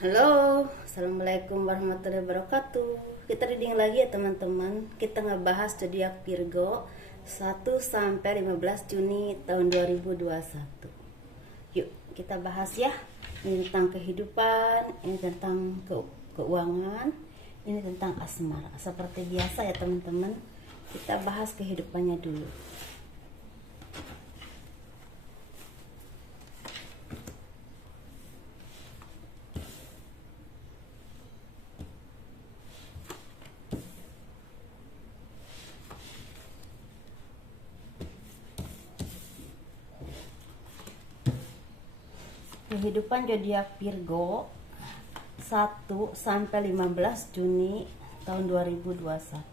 Halo, Assalamualaikum warahmatullahi wabarakatuh. Kita reading lagi ya teman-teman. Kita ngebahas zodiak Virgo 1 sampai 15 Juni tahun 2021. Yuk, kita bahas ya. Ini tentang kehidupan, ini tentang keuangan, ini tentang asmara. Seperti biasa ya teman-teman, kita bahas kehidupannya dulu. Kehidupan zodiak Virgo 1 sampai 15 Juni tahun 2021.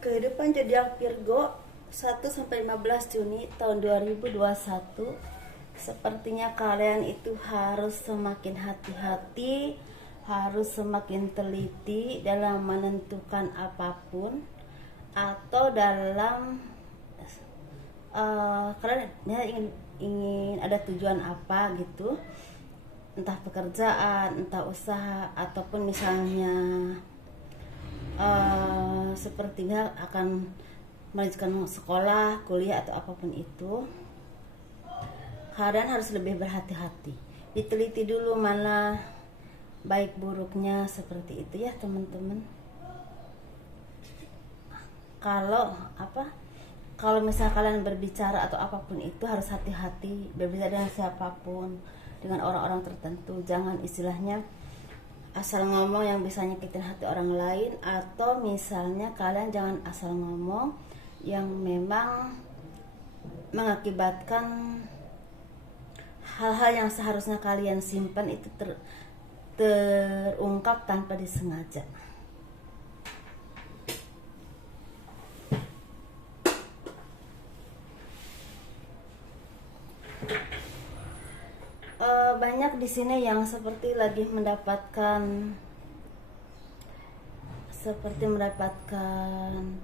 Kehidupan zodiak Virgo 1 sampai 15 Juni tahun 2021. Sepertinya kalian itu harus semakin hati-hati, harus semakin teliti dalam menentukan apapun, atau dalam kalian ingin ada tujuan apa gitu, entah pekerjaan, entah usaha, ataupun misalnya sepertinya akan melanjutkan sekolah, kuliah, atau apapun itu. Kalian harus lebih berhati-hati, diteliti dulu mana baik buruknya, seperti itu ya teman-teman. Kalau misalnya kalian berbicara atau apapun itu harus hati-hati, berbicara dengan siapapun, dengan orang-orang tertentu. Jangan istilahnya asal ngomong yang bisa nyakitin hati orang lain, atau misalnya kalian jangan asal ngomong yang memang mengakibatkan hal-hal yang seharusnya kalian simpan itu terungkap tanpa disengaja. Banyak di sini yang seperti lagi mendapatkan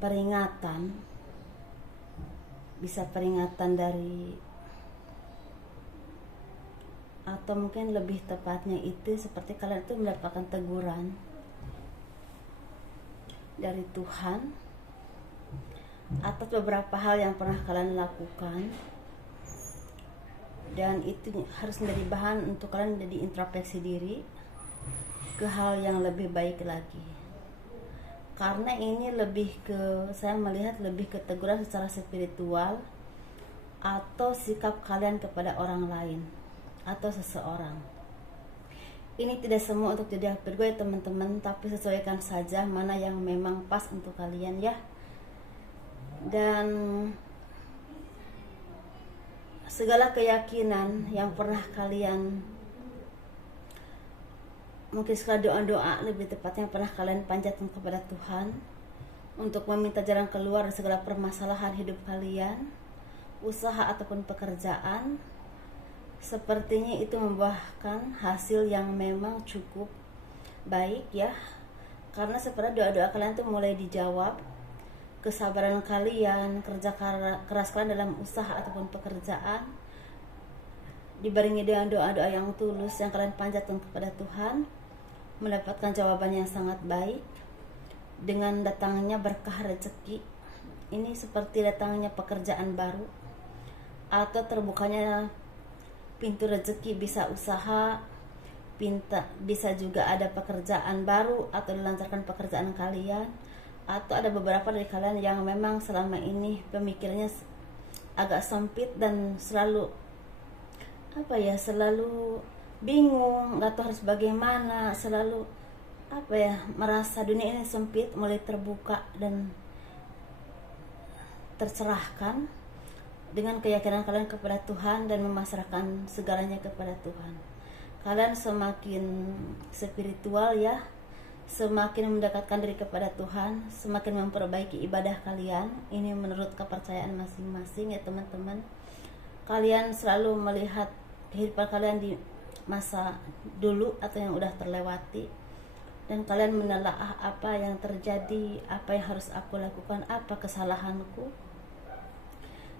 peringatan, bisa peringatan dari, atau mungkin lebih tepatnya itu seperti kalian itu mendapatkan teguran dari Tuhan atas beberapa hal yang pernah kalian lakukan, dan itu harus menjadi bahan untuk kalian menjadi introspeksi diri ke hal yang lebih baik lagi. Karena ini saya melihat lebih ke teguran secara spiritual atau sikap kalian kepada orang lain atau seseorang. Ini tidak semua untuk zodiak Virgo ya teman-teman, tapi sesuaikan saja mana yang memang pas untuk kalian ya. Dan segala keyakinan yang pernah kalian, mungkin segala doa-doa lebih tepatnya pernah kalian panjatkan kepada Tuhan untuk meminta jalan keluar dari segala permasalahan hidup kalian, usaha ataupun pekerjaan, sepertinya itu membuahkan hasil yang memang cukup baik ya. Karena seperti doa-doa kalian itu mulai dijawab, kesabaran kalian, kerja keras kalian dalam usaha ataupun pekerjaan dibarengi dengan doa-doa yang tulus yang kalian panjatkan kepada Tuhan, mendapatkan jawaban yang sangat baik dengan datangnya berkah rezeki. Ini seperti datangnya pekerjaan baru atau terbukanya pintu rezeki, bisa usaha, bisa juga ada pekerjaan baru atau dilancarkan pekerjaan kalian. Atau ada beberapa dari kalian yang memang selama ini pemikirannya agak sempit dan selalu bingung, nggak tahu harus bagaimana, selalu merasa dunia ini sempit, mulai terbuka dan tercerahkan dengan keyakinan kalian kepada Tuhan dan memasrahkan segalanya kepada Tuhan. Kalian semakin spiritual ya, semakin mendekatkan diri kepada Tuhan, semakin memperbaiki ibadah kalian. Ini menurut kepercayaan masing-masing ya teman-teman. Kalian selalu melihat kehidupan kalian di masa dulu atau yang udah terlewati, dan kalian menelaah apa yang terjadi, apa yang harus aku lakukan, apa kesalahanku,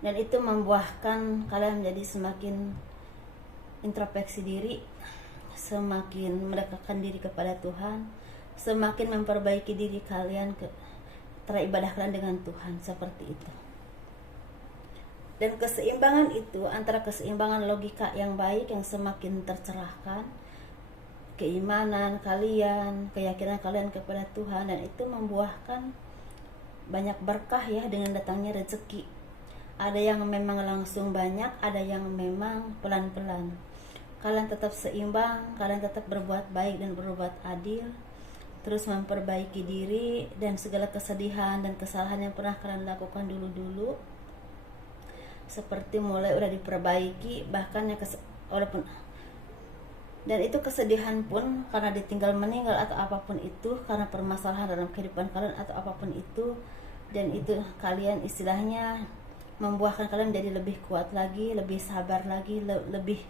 dan itu membuahkan kalian menjadi semakin introspeksi diri, semakin mendekatkan diri kepada Tuhan, semakin memperbaiki diri kalian cara ibadah kalian dengan Tuhan, seperti itu. Dan keseimbangan itu, antara keseimbangan logika yang baik yang semakin tercerahkan, keimanan kalian, keyakinan kalian kepada Tuhan, dan itu membuahkan banyak berkah ya dengan datangnya rezeki. Ada yang memang langsung banyak, ada yang memang pelan-pelan. Kalian tetap seimbang, kalian tetap berbuat baik dan berbuat adil, terus memperbaiki diri, dan segala kesedihan dan kesalahan yang pernah kalian lakukan dulu-dulu seperti mulai udah diperbaiki, bahkan yang walaupun, dan itu kesedihan pun karena ditinggal meninggal atau apapun itu, karena permasalahan dalam kehidupan kalian atau apapun itu, dan itu kalian istilahnya membuahkan kalian jadi lebih kuat lagi, lebih sabar lagi, lebih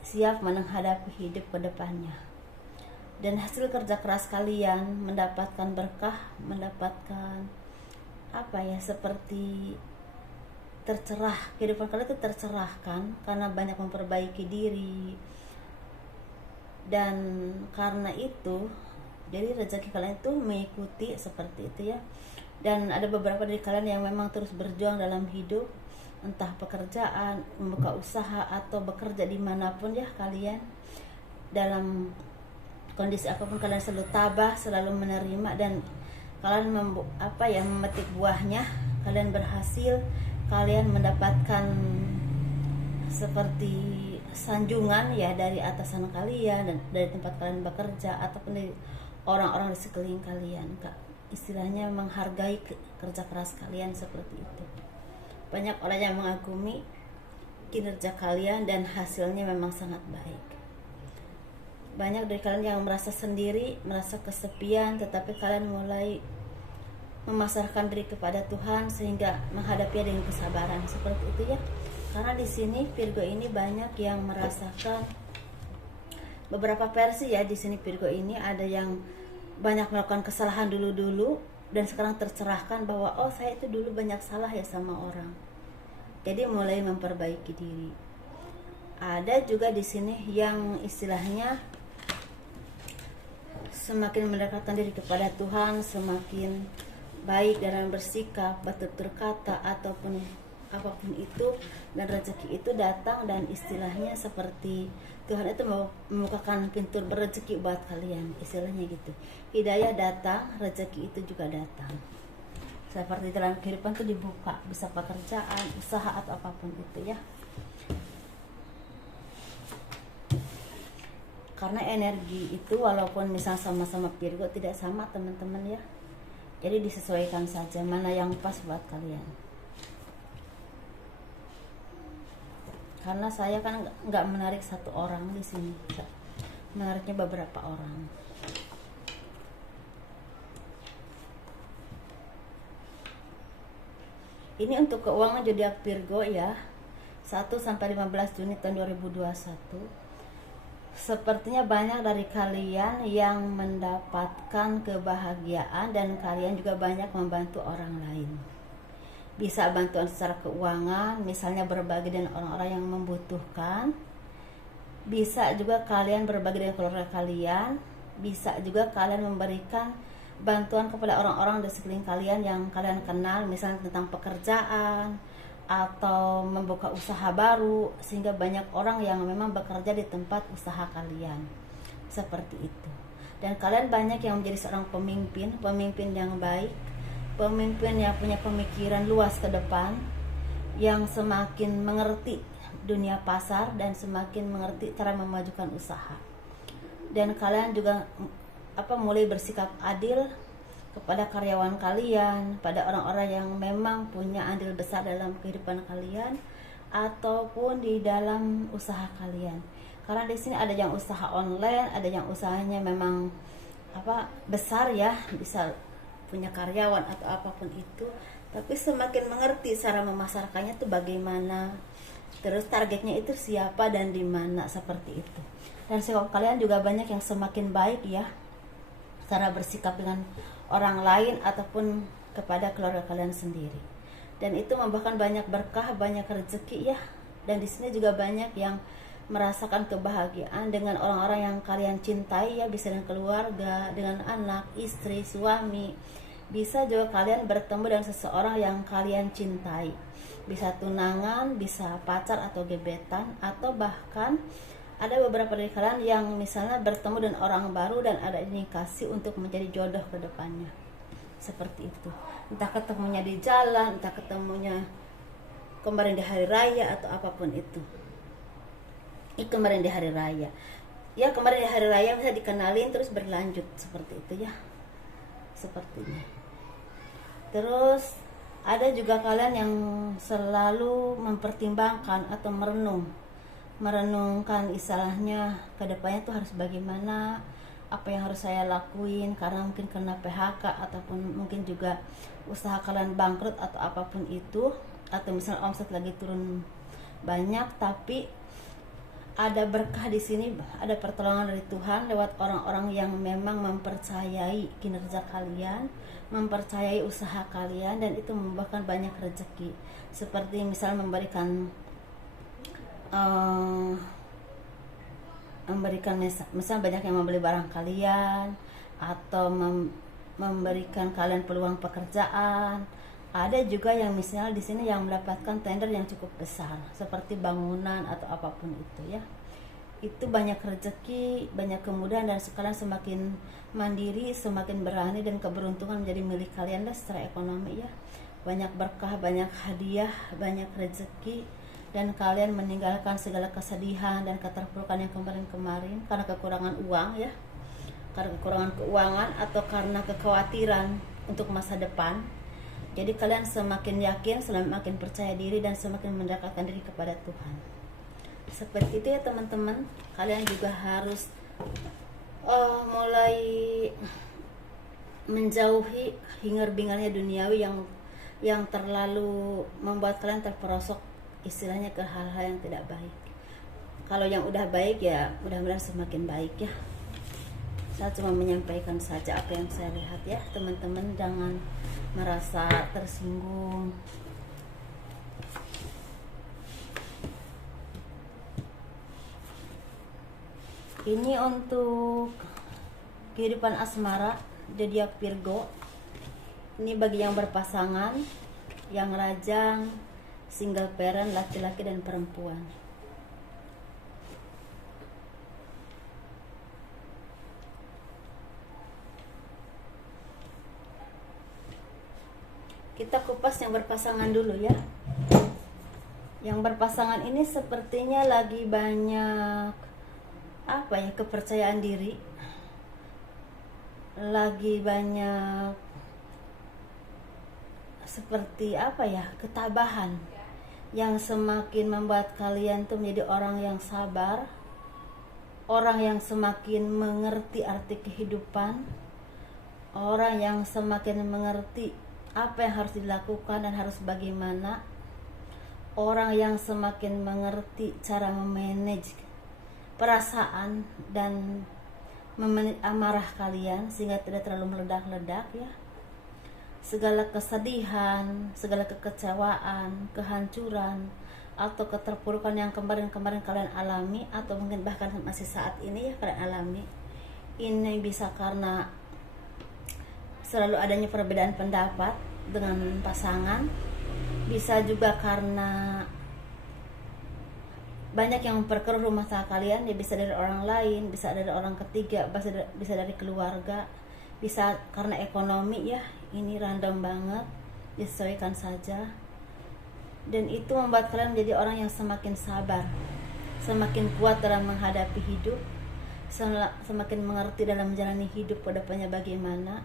siap menghadapi hidup ke depannya. Dan hasil kerja keras kalian mendapatkan berkah, mendapatkan apa ya, seperti tercerah, kehidupan kalian itu tercerahkan karena banyak memperbaiki diri, dan karena itu jadi rezeki kalian itu mengikuti seperti itu ya. Dan ada beberapa dari kalian yang memang terus berjuang dalam hidup, entah pekerjaan, membuka usaha, atau bekerja dimanapun ya kalian, dalam kondisi apapun kalian selalu tabah, selalu menerima, dan kalian memetik buahnya. Kalian berhasil, kalian mendapatkan seperti sanjungan ya dari atasan kalian dan dari tempat kalian bekerja ataupun dari orang-orang di sekeliling kalian. Istilahnya menghargai kerja keras kalian, seperti itu. Banyak orang yang mengagumi kinerja kalian dan hasilnya memang sangat baik. Banyak dari kalian yang merasa sendiri, merasa kesepian, tetapi kalian mulai memasrahkan diri kepada Tuhan sehingga menghadapinya dengan kesabaran, seperti itu ya. Karena di sini Virgo ini banyak yang merasakan beberapa versi ya. Di sini Virgo ini ada yang banyak melakukan kesalahan dulu-dulu dan sekarang tercerahkan bahwa oh saya itu dulu banyak salah ya sama orang. Jadi mulai memperbaiki diri. Ada juga di sini yang istilahnya semakin mendekatkan diri kepada Tuhan, semakin baik dalam bersikap, bertutur kata, ataupun apapun itu, dan rezeki itu datang, dan istilahnya seperti Tuhan itu mau membukakan pintu berrezeki buat kalian, istilahnya gitu. Hidayah datang, rezeki itu juga datang. Seperti dalam kehidupan itu dibuka, bisa pekerjaan, usaha atau apapun itu ya. Karena energi itu walaupun misal sama-sama Virgo tidak sama teman-teman ya. Jadi disesuaikan saja mana yang pas buat kalian. Karena saya kan nggak menarik satu orang di sini, menariknya beberapa orang. Ini untuk keuangan zodiak Virgo ya, 1 sampai 15 Juni tahun 2021. Sepertinya banyak dari kalian yang mendapatkan kebahagiaan dan kalian juga banyak membantu orang lain. Bisa bantuan secara keuangan, misalnya berbagi dengan orang-orang yang membutuhkan. Bisa juga kalian berbagi dengan keluarga kalian. Bisa juga kalian memberikan bantuan kepada orang-orang di sekeliling kalian yang kalian kenal, misalnya tentang pekerjaan atau membuka usaha baru, sehingga banyak orang yang memang bekerja di tempat usaha kalian, seperti itu. Dan kalian banyak yang menjadi seorang pemimpin yang baik, pemimpin yang punya pemikiran luas ke depan, yang semakin mengerti dunia pasar dan semakin mengerti cara memajukan usaha. Dan kalian juga mulai bersikap adil, kepada karyawan kalian, pada orang-orang yang memang punya andil besar dalam kehidupan kalian ataupun di dalam usaha kalian. Karena di sini ada yang usaha online, ada yang usahanya memang besar ya, bisa punya karyawan atau apapun itu, tapi semakin mengerti cara memasarkannya itu bagaimana, terus targetnya itu siapa dan di mana, seperti itu. Dan sikap kalian juga banyak yang semakin baik ya, cara bersikap dengan orang lain ataupun kepada keluarga kalian sendiri. Dan itu membawakan banyak berkah, banyak rezeki ya. Dan di sini juga banyak yang merasakan kebahagiaan dengan orang-orang yang kalian cintai ya, bisa dengan keluarga, dengan anak, istri, suami. Bisa juga kalian bertemu dengan seseorang yang kalian cintai. Bisa tunangan, bisa pacar atau gebetan, atau bahkan ada beberapa dari kalian yang misalnya bertemu dengan orang baru dan ada indikasi untuk menjadi jodoh ke depannya. Seperti itu. Entah ketemunya di jalan, entah ketemunya kemarin di hari raya atau apapun itu. Kemarin di hari raya. Ya, kemarin di hari raya bisa dikenalin terus berlanjut seperti itu ya. Sepertinya. Terus ada juga kalian yang selalu mempertimbangkan atau merenungkan istilahnya kedepannya tuh harus bagaimana, apa yang harus saya lakuin, karena mungkin kena PHK ataupun mungkin juga usaha kalian bangkrut atau apapun itu, atau misalnya omset lagi turun banyak, tapi ada berkah di sini, ada pertolongan dari Tuhan lewat orang-orang yang memang mempercayai kinerja kalian, mempercayai usaha kalian, dan itu membawakan banyak rezeki. Seperti misal memberikan misal banyak yang membeli barang kalian atau memberikan kalian peluang pekerjaan. Ada juga yang misalnya di sini yang mendapatkan tender yang cukup besar seperti bangunan atau apapun itu ya. Itu banyak rezeki, banyak kemudahan, dan sekalian semakin mandiri, semakin berani, dan keberuntungan menjadi milik kalian lah secara ekonomi ya. Banyak berkah, banyak hadiah, banyak rezeki, dan kalian meninggalkan segala kesedihan dan keterpurukan yang kemarin-kemarin karena kekurangan uang ya, karena kekurangan keuangan atau karena kekhawatiran untuk masa depan. Jadi kalian semakin yakin, semakin percaya diri, dan semakin mendekatkan diri kepada Tuhan. Seperti itu ya teman-teman. Kalian juga harus mulai menjauhi hingar-bingarnya duniawi yang terlalu membuat kalian terperosok istilahnya ke hal-hal yang tidak baik. Kalau yang udah baik ya mudah-mudahan semakin baik ya. Saya cuma menyampaikan saja apa yang saya lihat ya teman-teman, jangan merasa tersinggung. Ini untuk kehidupan asmara zodiak Virgo. Ini bagi yang berpasangan, yang rajang, single parent, laki-laki dan perempuan. Kita kupas yang berpasangan dulu ya. Yang berpasangan ini sepertinya lagi banyak kepercayaan diri, lagi banyak seperti ketabahan yang semakin membuat kalian tuh menjadi orang yang sabar, orang yang semakin mengerti arti kehidupan, orang yang semakin mengerti apa yang harus dilakukan dan harus bagaimana, orang yang semakin mengerti cara memanage perasaan dan memanage amarah kalian sehingga tidak terlalu meledak-ledak ya. Segala kesedihan, segala kekecewaan, kehancuran, atau keterpurukan yang kemarin-kemarin kalian alami, atau mungkin bahkan masih saat ini ya kalian alami, ini bisa karena selalu adanya perbedaan pendapat dengan pasangan, bisa juga karena banyak yang memperkeruh rumah tangga kalian ya, bisa dari orang lain, bisa dari orang ketiga, bisa dari keluarga, bisa karena ekonomi ya. Ini random banget, disesuaikan saja. Dan itu membuat kalian menjadi orang yang semakin sabar, semakin kuat dalam menghadapi hidup, semakin mengerti dalam menjalani hidup ke depannya bagaimana,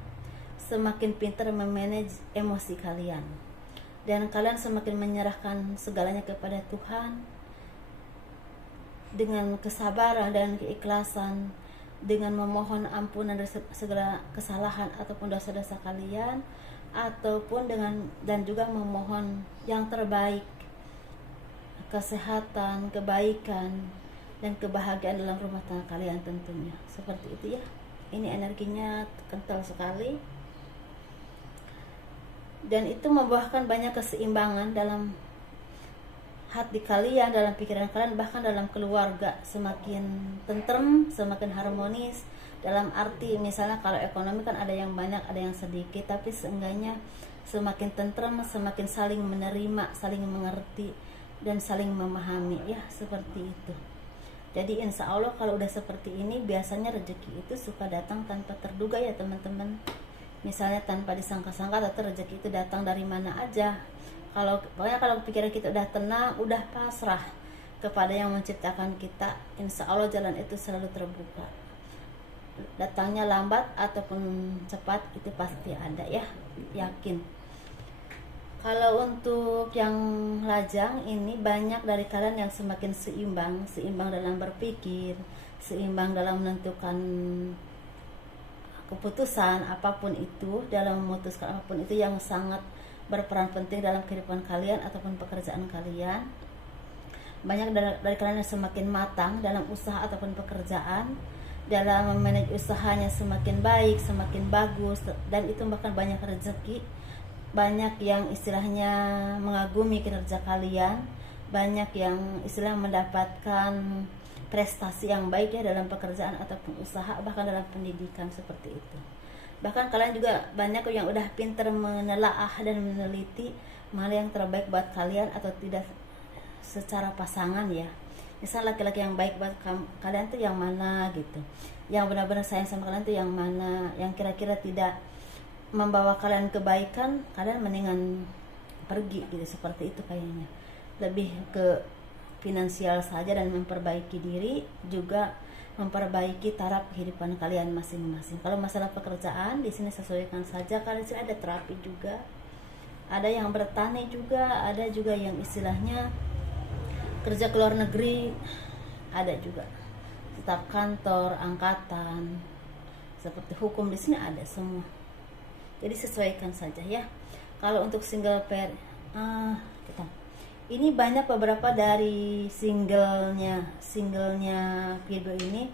semakin pintar memanage emosi kalian, dan kalian semakin menyerahkan segalanya kepada Tuhan dengan kesabaran dan keikhlasan, dengan memohon ampunan dari segala kesalahan ataupun dosa-dosa kalian, ataupun dan juga memohon yang terbaik, kesehatan, kebaikan, dan kebahagiaan dalam rumah tangga kalian tentunya. Seperti itu ya. Ini energinya kental sekali, dan itu membuahkan banyak keseimbangan dalam hati kalian, dalam pikiran kalian, bahkan dalam keluarga semakin tentrem, semakin harmonis. Dalam arti misalnya kalau ekonomi kan ada yang banyak, ada yang sedikit, tapi seenggaknya semakin tentrem, semakin saling menerima, saling mengerti, dan saling memahami ya, seperti itu. Jadi insya Allah kalau udah seperti ini, biasanya rezeki itu suka datang tanpa terduga ya teman-teman. Misalnya tanpa disangka-sangka, atau rezeki itu datang dari mana aja. Pokoknya kalau pikiran kita udah tenang, udah pasrah kepada yang menciptakan kita, insya Allah jalan itu selalu terbuka. Datangnya lambat ataupun cepat, itu pasti ada ya, yakin. Kalau untuk yang lajang ini, banyak dari kalian yang semakin seimbang dalam berpikir, seimbang dalam menentukan keputusan apapun itu, dalam memutuskan apapun itu, yang sangat berperan penting dalam kehidupan kalian ataupun pekerjaan kalian. Banyak dari kalian yang semakin matang dalam usaha ataupun pekerjaan, dalam memanage usahanya semakin baik, semakin bagus, dan itu bahkan banyak rezeki. Banyak yang istilahnya mengagumi kinerja kalian, banyak yang istilahnya mendapatkan prestasi yang baik ya dalam pekerjaan ataupun usaha, bahkan dalam pendidikan, seperti itu. Bahkan kalian juga banyak yang udah pintar menelaah dan meneliti mana yang terbaik buat kalian atau tidak secara pasangan ya. Misal laki-laki yang baik buat kalian tuh yang mana gitu, yang benar-benar sayang sama kalian tuh yang mana, yang kira-kira tidak membawa kalian kebaikan, kalian mendingan pergi gitu. Seperti itu kayaknya, lebih ke finansial saja dan memperbaiki diri, juga memperbaiki taraf kehidupan kalian masing-masing. Kalau masalah pekerjaan di sini sesuaikan saja, kalian sini ada terapi juga, ada yang bertani juga, ada juga yang istilahnya kerja ke luar negeri, ada juga tetap kantor, angkatan, seperti hukum di sini ada semua. Jadi sesuaikan saja ya. Kalau untuk single pair, ini banyak beberapa dari singlenya video ini,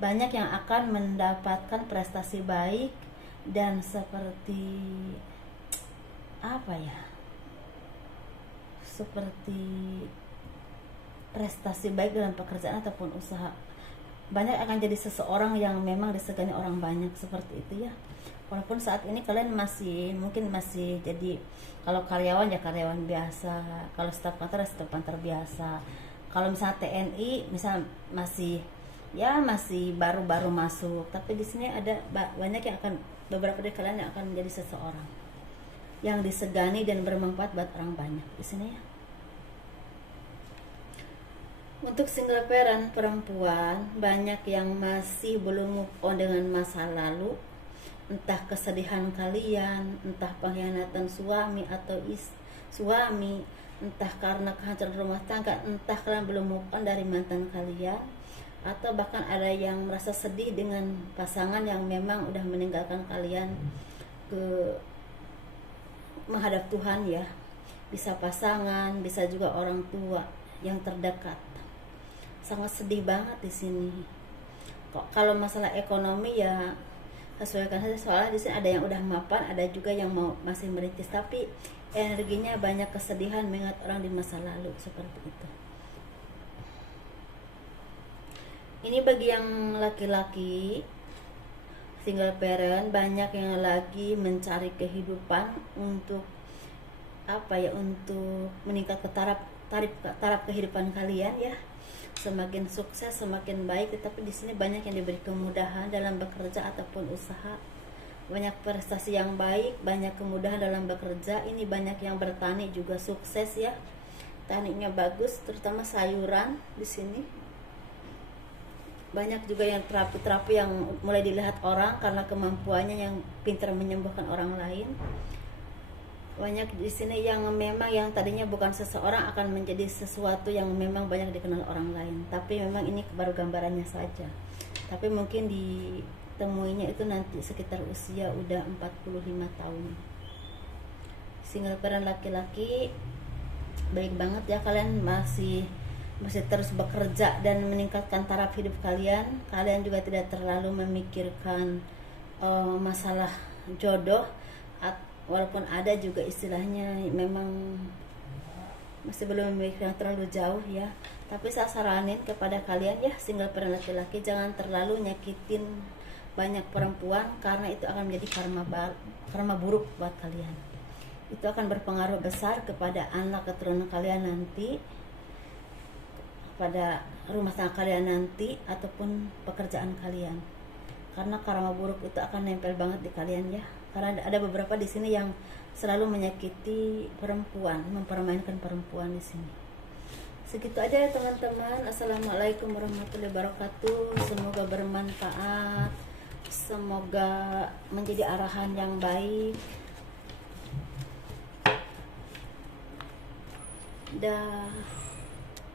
banyak yang akan mendapatkan prestasi baik dan seperti apa ya, seperti prestasi baik dalam pekerjaan ataupun usaha. Banyak akan jadi seseorang yang memang disegani orang banyak, seperti itu ya. Walaupun saat ini kalian mungkin masih jadi, kalau karyawan ya karyawan biasa, kalau staf kantor ya staf kantor biasa. Kalau misalnya TNI masih baru-baru masuk, tapi di sini ada banyak yang akan, beberapa dari kalian yang akan menjadi seseorang yang disegani dan bermanfaat buat orang banyak di sini ya. Untuk single parent perempuan, banyak yang masih belum move on dengan masa lalu, entah kesedihan kalian, entah pengkhianatan suami atau suami, entah karena kehancuran rumah tangga, entah kalian belum move on dari mantan kalian, atau bahkan ada yang merasa sedih dengan pasangan yang memang udah meninggalkan kalian menghadap Tuhan ya. Bisa pasangan, bisa juga orang tua yang terdekat. Sangat sedih banget di sini. Kok kalau masalah ekonomi ya sesuaikan saja, soalnya di sini ada yang udah mapan, ada juga yang masih merintis, tapi energinya banyak kesedihan mengingat orang di masa lalu, seperti itu. Ini bagi yang laki-laki single parent, banyak yang lagi mencari kehidupan untuk untuk meningkat ke taraf kehidupan kalian ya. Semakin sukses, semakin baik, tetapi di sini banyak yang diberi kemudahan dalam bekerja ataupun usaha. Banyak prestasi yang baik, banyak kemudahan dalam bekerja. Ini banyak yang bertani juga sukses ya. Taninya bagus, terutama sayuran di sini. banyak juga yang terapi-terapi yang mulai dilihat orang karena kemampuannya yang pintar menyembuhkan orang lain. Banyak di sini yang memang yang tadinya bukan seseorang akan menjadi sesuatu yang memang banyak dikenal orang lain, tapi memang ini baru gambarannya saja. Tapi mungkin ditemuinya itu nanti sekitar usia udah 45 tahun. Single parent laki-laki, baik banget ya, kalian masih terus bekerja dan meningkatkan taraf hidup kalian. Kalian juga tidak terlalu memikirkan masalah jodoh, walaupun ada juga istilahnya memang masih belum memikirkan terlalu jauh ya. Tapi saya saranin kepada kalian ya, single parent laki-laki, jangan terlalu nyakitin banyak perempuan, karena itu akan menjadi karma buruk buat kalian. Itu akan berpengaruh besar kepada anak keturunan kalian nanti, pada rumah tangga kalian nanti, ataupun pekerjaan kalian. Karena karma buruk itu akan nempel banget di kalian ya. Karena ada beberapa di sini yang selalu menyakiti perempuan, mempermainkan perempuan di sini. Segitu aja ya teman-teman. Assalamualaikum warahmatullahi wabarakatuh. Semoga bermanfaat, semoga menjadi arahan yang baik. Dah.